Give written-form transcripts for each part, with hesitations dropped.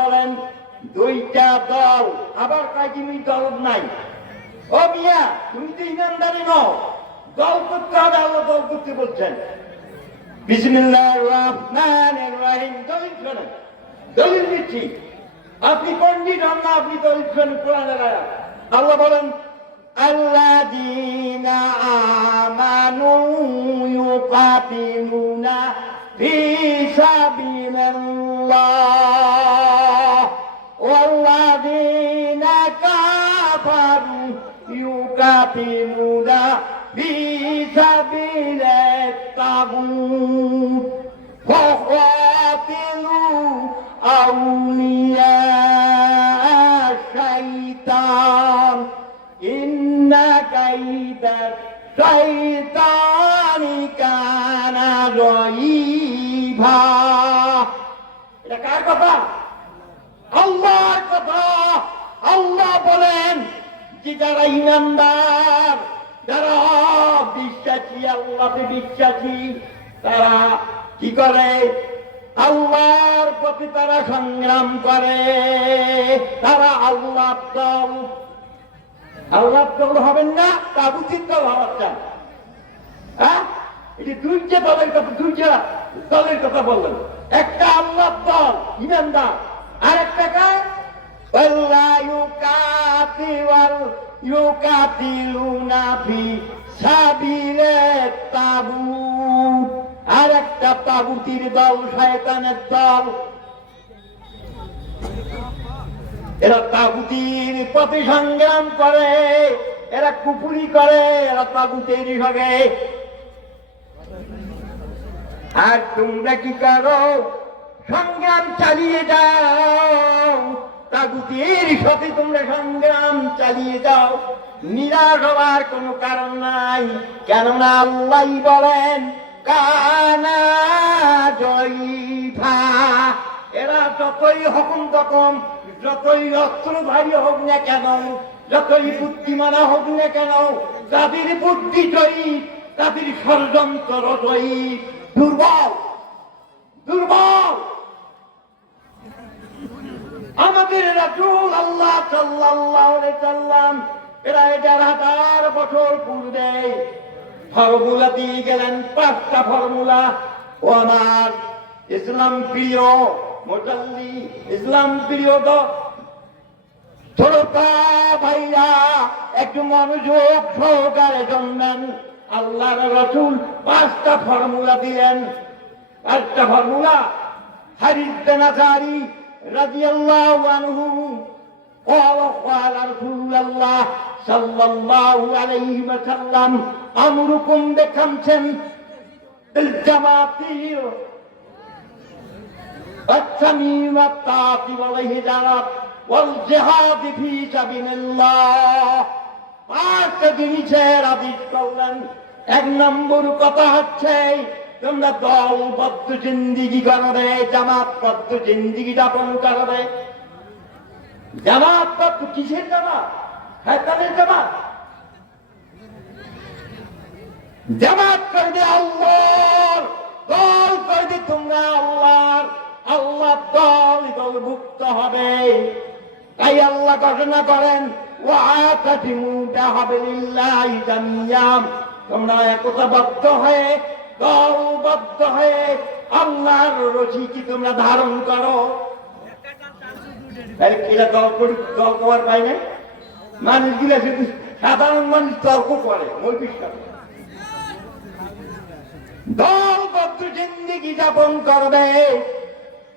বলেন দুইটা দল, আবার কয়েকটি দল নাই। ও মিয়া, তুমি তো ইমানদারি নও, দল করতে হবে। আল্লাহ দল করতে বলছেন। বিসমিল্লাহির রহমানির রহিম। দলিল শোনেন, দলিল দিচ্ছি। আপনি পণ্ডিত হন না, আপনি দলিল শোনেন কোরআনের আয়াত। আল্লাহ বলেন আল্লাযীনা আমানু ইউকাতিলুনা ফি সাবিলিল্লাহ ওয়াল্লাযীনা কাফারু ইউকাতিলুনা ফি সাবিলিত তাগুত ফাকাতিলু আউলিয়া শাইতান ইন্না কাইদা শাইতানি কানা যায়ীফা। এটা কার কথা? আল্লাহর কথা। আল্লাহ বলেন যে যারা ইমানদার, যারা বিশ্বাসী, আল্লাহতে বিশ্বাসী, তারা কি করে? আল্লাহর প্রতি তারা সংগ্রাম করে। তারা আল্লাহর দল। আল্লাহর দল হবেন না, তাগুতের দল হওয়ার চান। হ্যাঁ, এই দুইটা দলের কথা, দুইটা দলের কথা বললেন। একটা আল্লাহর দল ইমানদার, আর একটা ইউকাতিলুনা ফি সাবিলিত তাগুত, আর একটা তাগুতের দল, শয়তানের দল। এরা তাগুতের পথে সংগ্রাম করে, এরা কুফরি করে, এরা তাগুতের সঙ্গে। আর তোমরা কি করো? সংগ্রাম চালিয়ে যাও, তাগুতের সাথে তোমরা সংগ্রাম চালিয়ে যাও। নিরাশ হওয়ার কোনো কারণ নাই, কেননা আল্লাহ বলেন কানা যায়ীফা। এরা যতই হকুম তখন, যতই অস্ত্রধারী হোক না কেন, যতই বুদ্ধিমানা হোক না কেন, তাদের বুদ্ধি জয়ীফ, তাদের ষড়যন্ত্র জয়ীফ। দুর্বল, দুর্বল। আমাদের রাসূল আল্লাহ সাল্লাল্লাহু আলাইহি সাল্লাম এরা ১,০০০ বছর পূর্বে ফর্মুলা দিয়ে গেলেন, ৫টা ফর্মুলা। ও আমার ইসলাম প্রিয় মুসল্লি, ইসলাম প্রিয় ছোটতা ভাইয়া, একটু মনোযোগ সহকারে শুনবেন। আল্লাহর রাসূল ৫টা ফর্মুলা দিলেন। ৫টা ফর্মুলা। হারিস বিন আসারি রাদিয়াল্লাহু আনহু قال قال رسول الله صلى الله عليه وسلم أمركم بخمس بالجماعة والسمع والطاعة والهجرة والجهاد في سبيل الله। ৫টা জিনিসের আদেশ করলেন। ১ নম্বর কথা হচ্ছে তোমরা দলবদ্ধ জিন্দেগি করবে, জামাতবদ্ধ জিন্দেগি যাপন করবে। জামাতবদ্ধ কিসের জামাত? শয়তানের জামাত। জামাত করবে আল্লাহর দল, করবে তোমরা আল্লাহর, আল্লাহর দল দলভুক্ত হবে। তাই আল্লাহ ঘোষণা করেন ওয়াতাসিমু বিহাবলিল্লাহি জামিয়াম, তোমরা একতাবদ্ধ হয়ে, দলবদ্ধ হয়ে আল্লাহর রশি কি তোমরা ধারণ করো। দল করার পাই না মানুষগুলা, শুধু সাধারণ মানুষ তর্ক করে। দলবদ্ধ জিন্দেগি যাপন করবে।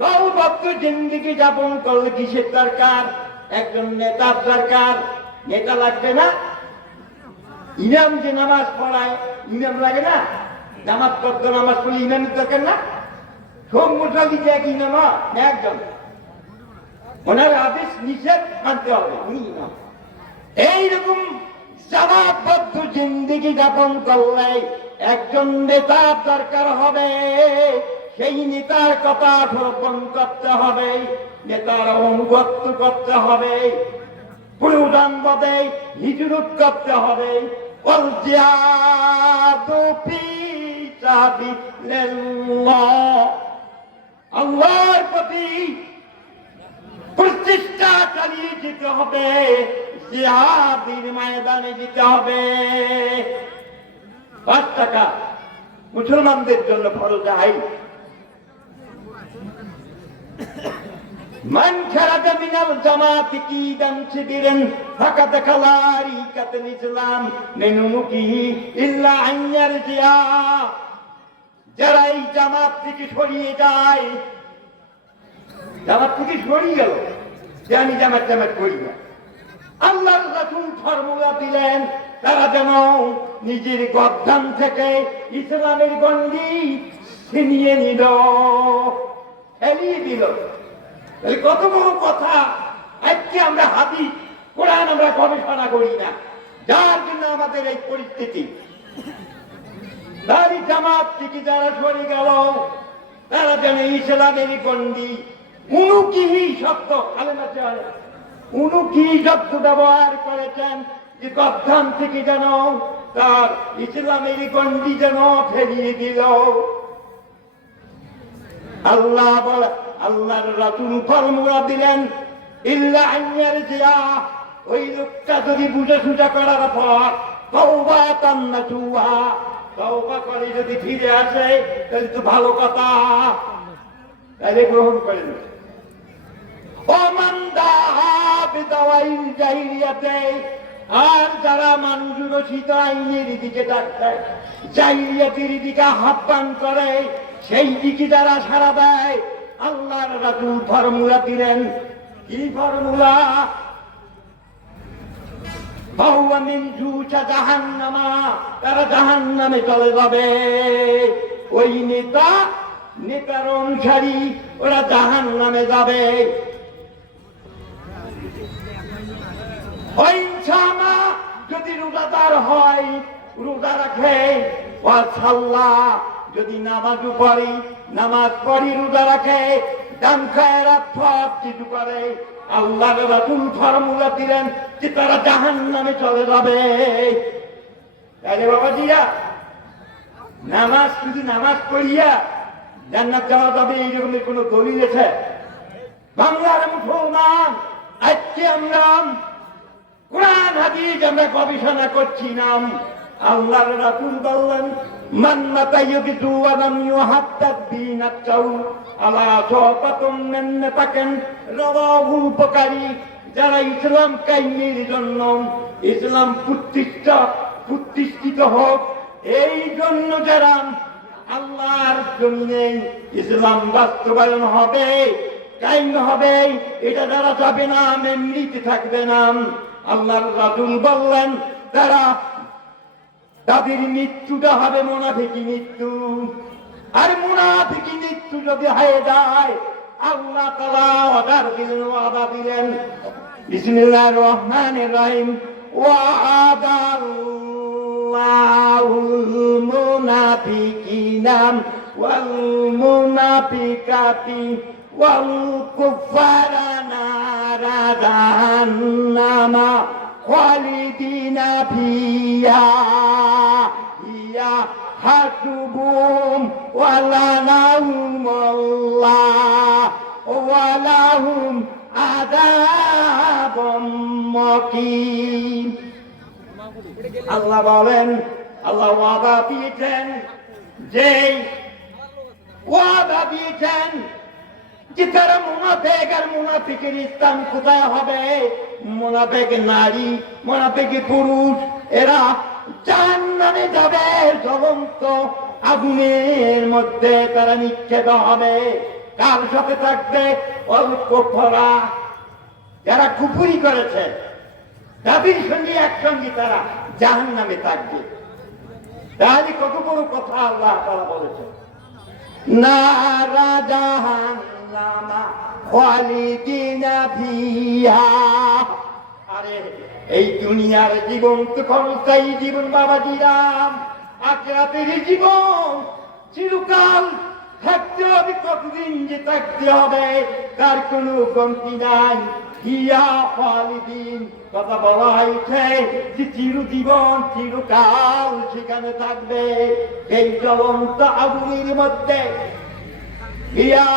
দলবদ্ধ জিন্দেগি যাপন করলে কিসের দরকার? একজন নেতার দরকার। নেতা লাগবে না? ইমাম যে নামাজ পড়ায়, ইমাম লাগে না? জামাতবদ্ধ নামাজ পড়লে ইমামের দরকার না? সব মুসল্লি যে এক ইমাম একজন, ওনার আদেশ নিষেধ মানতে হবে, উনি ইমাম। এইরকম জামাতবদ্ধ জিন্দেগি যাপন করলে একজন নেতার দরকার হবে। সেই নেতার কথা শ্রবণ করতে হবে, নেতার অনুগত্য করতে হবে, প্রয়োজন বোধে হিজরত করতে হবে। আল্লাহর প্রতি চালিয়ে যেতে হবে, জিহাদের ময়দানে যেতে হবে। 5 টাকা মুসলমানদের জন্য ফরজ আইন। মান খারাজা মিনাল জামাতি কিদান শিবিরান ফাকাদ খালারি কাতাল ইসলাম মিনুকিহি ইল্লা আন ইয়ারজিয়া। যারা এই জামাত থেকে সরিয়ে যায়, জামাত থেকে সরিয়ে গেল, যে আমি জামাত করি না, আল্লাহর রাসূল ফর্মুলা দিলেন তারা যেন নিজের গর্দান থেকে ইসলামের গণ্ডি ছিনিয়ে নিল, এড়িয়ে দিল। কত বড় কথা! আজকে আমরা হাদিস কোরআন আমরা গবেষণা করি না, যার জন্য আমাদের এই পরিস্থিতি। দাড়ি জামাত থেকে যারা সরে গেল, তারা যেন ইসলামের গণ্ডি, উনুকিহি শব্দ, উনুকি শব্দ ব্যবহার করেছেন, যে গর্দান থেকে যেন তার ইসলামের গণ্ডি যেন ফেরিয়ে দিল। আল্লাহ বলে, আল্লাহর রাসূল ফরমুলা দিলেন ইল্লা আন ইয়ারজিয়া। ওই লোকটা যদি বুঝে সুঝা করার পর তাওবাতান নাসুহা, তওবা করে যদি ফিরে আসে, তাহলে তো ভালো কথা, তাহলে গ্রহণ করেন। ওমান দাআ বিদাওয়াইল জাহিলিয়াতে, আর যারা মানুষ রচিত আইনের দিকে ডাকে, জাহিলিয়াতের দিকে আহ্বান করে, সেই দিকে যারা সাড়া দেয়, আল্লাহর রাসূল ফর্মুলা দিলেন। কি ফর্মুলা? ফাহুয়া মিন জুজা জাহান্নামা, তারা জাহান্নামে চলে যাবে। ওই নেতার অনুসারী ওরা জাহান্নামে যাবে। ওইছামা যদি রোজাদার হয়, রোজা রাখে, ওয়াসাল্লাহ যদি নামাজ পড়ি, নামাজ পড়ি, রোজা রাখে, দান খায়রাত সব কিছু করে, আল্লাহর রাসূল ফর্মুলা দিলেন যে তারা জাহান্নামে চলে যাবে। তাহলে বাবাজিরা, নামাজ শুধু নামাজ পড়িয়া জান্নাত যাওয়া যাবে এই রকমের কোন দলিল আছে? বাংলার মুসলমান, আজকে আমরা কোরআন হাদিস আমরা গবেষণা করছি নাম। আল্লাহর রাসূল বললেন মান মাতাইয়িতু ওয়া লাম ইউহাদ্দাদ বিনাতাউ আলা সাওতাতুম মিন নাতাকান রাওয়াহুল বুখারী। যারা ইসলাম কায়েমের জন্য, ইসলাম প্রতিষ্ঠিত হোক এই জন্য যারা আল্লাহর জমিনে ইসলাম বাস্তবায়ন হবে, কায়েম হবে, এটা যারা যাবে না, এমনিতে থাকবে না। আল্লাহর রাসূল বললেন তাদের মৃত্যুটা হবে মুনাফিকি মৃত্যু। আর মুনাফিকি মৃত্যু যদি হয়ে যায়, আল্লাহ তাআলা ওয়াদা দিলেন বিসমিল্লাহির রহমানির রহিম, ওয়াদাল্লাহুল মুনাফিকিনা ওয়াল মুনাফিকাতি ওয়াল কুফারা নারা জাহান্নামা খালিদিনা ফিহা ইয়া হাসবুহুম ওয়া লানাহুমুল্লাহ ওয়া লাহুম আযাবুম মুকিম। আল্লাহ বলেন, আল্লাহ ওয়াদা দিয়েছেন, যে ওয়াদা দিয়েছেন যে তারা মুনাফিক, আর মুনাফিকের স্থান কোথায় হবে? মুনাফিক নারী, মুনাফিক পুরুষ, এরা জাহান্নামে যাবে, জ্বলন্ত আগুনের মধ্যে তারা নিক্ষেপ হবে। কার সাথে থাকবে? অল্প ফরা, যারা কুফরি করেছে তাদের সঙ্গে একসঙ্গে তারা জাহান্নামে থাকবে। তাহলে কত বড় কথা আল্লাহ তাআলা বলেছেন, নারা জাহান্নামা খালিদিনা ফিহা। আরে এই দুনিয়ার জীবন তো ক্ষণস্থায়ী জীবন বাবাজিরা, আখিরাতের জীবন চিরকাল থাকতে হবে। কতদিন যে থাকতে হবে তার কোনো গন্তি নাই। হিয়া খালিদিন কথা বলা হয়েছে যে চিরজীবন, চিরকাল সেখানে থাকবে এই জ্বলন্ত আগুনের মধ্যে। হিয়া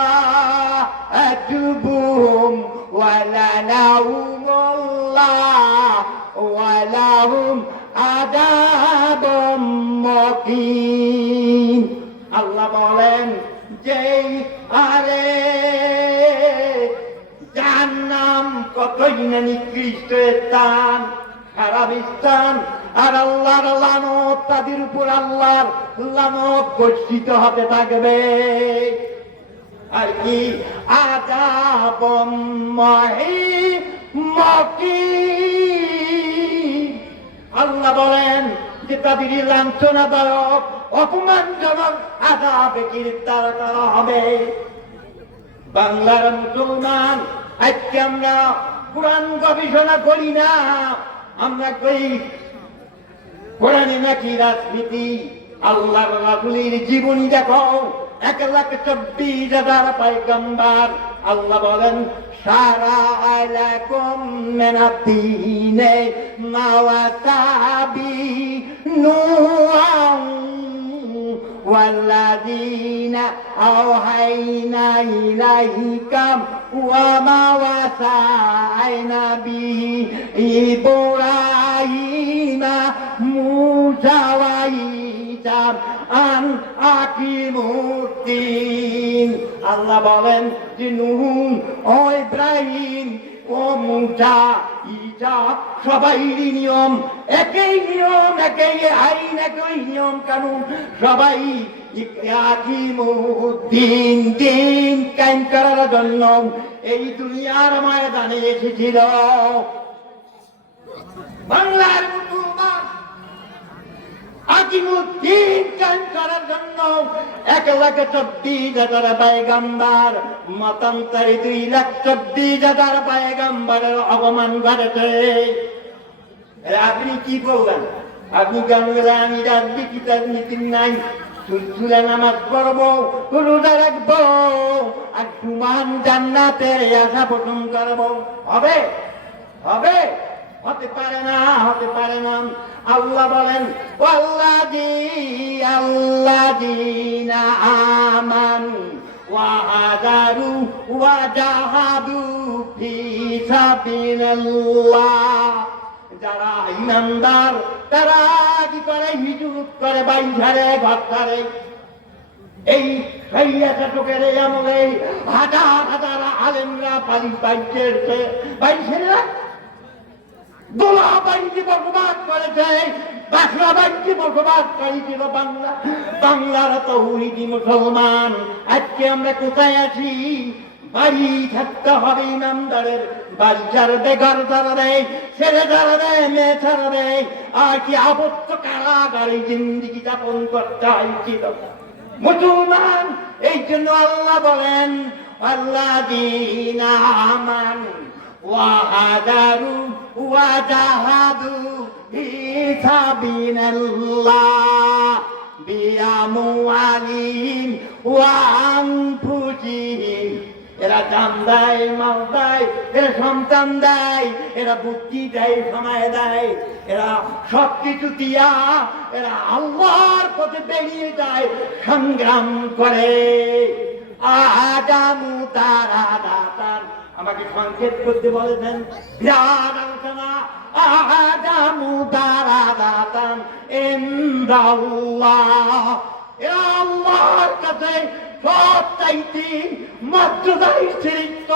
আতুবুহুম ওয়া লানাহুমুল্লাহ লাহুমুল্লাহ ওয়া লাহুম আযাবুম মুকিম। আল্লাহ বলেন যেই আরে জাহান্নাম কতই না নিকৃষ্ট স্থান, খারাপ স্থান, আর আল্লাহর লানত তাদের উপর আল্লাহর লানত বর্ষিত হতে থাকবে। আর কি আযাবুম মুকিম। আল্লাহ বলেন যে তাদের লাঞ্ছনাদায়ক অপমানজনক আযাবে গ্রেফতার করা হবে। বাংলার মুসলমান আজকে আমরা কোরআন গবেষণা করি না, আমরা করি কোরআনে নাকি রাজনীতি। আল্লাহর রাসূলের জীবনী দেখো, 1,24,000 পয়গম্বর। আল্লাহ বলেন শারা'a লাকুম মিনাদ-দীনি মা ওয়াসা নূহন والذين أوحينا إليك وما وصينا به إبراهيم موسى وعيسى أن أقيموا الدين। আল্লাহ বলেন যে নূহ ও ইব্রাহিম ও মুসা ঈসা সবাইরই নিয়ম একই, নিয়ম একই, আইন একই, নিয়ম কানুন সবাই দিন দিন কায়েম করার জন্য এই দুনিয়ার ময়দানে এসেছিল। বাংলার মুসলমান আকিমুদ্দিন কায়েম করার জন্য 1,24,000 পয়গম্বর, মতান্তরে 2,24,000 পয়গম্বরের আগমন ঘটেছে। আপনি কি বললেন? আপনি কেন আমি রাজনীতি রাজনীতির নাই, চুলে নামাজ পড়বো, রোজা রাখবো, আর সুমান জান্নাতে আশা পোষণ করবো? হবে? হবে? হতে পারে না, হতে পারে না। আল্লাহ বলেন আল্লাযীনা আমানু ওয়া হাজারু ওয়া জাহাদু ফি সাবিলিল্লাহ। যারা ঈমানদার তারা কি করে? হিজরত করে, বাড়ি ছাড়ে, ঘর ছাড়ে। এই শাসকের আমলে হাজার হাজার আলেমরা বাড়ি ছেড়ে দোলা বাড়িতে বসবাস করেছে, বাসরা বাড়িতে বসবাস করেছিল বাংলা। বাংলার তৌহিদি মুসলমান আজকে আমরা কোথায় আছি? বাড়ি থাকতে হবে ইমানদারের, বাড়ি ছাড়বে, ঘর ছাড়বে, ছেলে ছাড়বে, মেয়ে ছাড়বে, আর কি আবদ্ধ কারাগারে জিন্দিগি যাপন করতে হয়েছিল মুসলমান। এই জন্য আল্লাহ বলেন আল্লাযীনা আমানু ওয়া হাজারু ওয়া জাহাদু ফি সাবিলিল্লাহ বিআমওয়ালিহিম ওয়া আনফুসিহিম। এরা জান দেয়, মাল দেয়, এরা সন্তান দেয়, এরা বুদ্ধি দেয়, সময় দেয়, এরা সবকিছু দিয়া এরা আল্লাহর পথে বেরিয়ে যায়, সংগ্রাম করে। আদামু তারা দাতান, আমাকে সংক্ষেপ করতে বলেছেন, বিরাট আলোচনা। আদামু তারা দাতান ইনদাল্লাহ, এরা আল্লাহর কাছে সব চাইতে মর্যাদায় শ্রেষ্ঠ।